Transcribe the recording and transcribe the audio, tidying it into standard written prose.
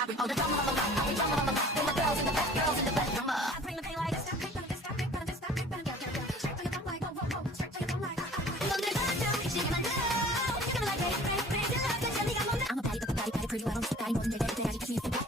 I bring all the drama, I bring drama, bring the girls in the back, girls in the back, drama. I bring the pain like stop, creep, stop, creep, stop, creep, straight to the top like whoa, whoa, whoa, straight to the top like. 넌 내 사랑 미치기만 해. You got me like hey, crazy, crazy, like that. 네가 뭔데? I'm a body, pretty, but I'm so body, 모든 걸 내게 돼야지.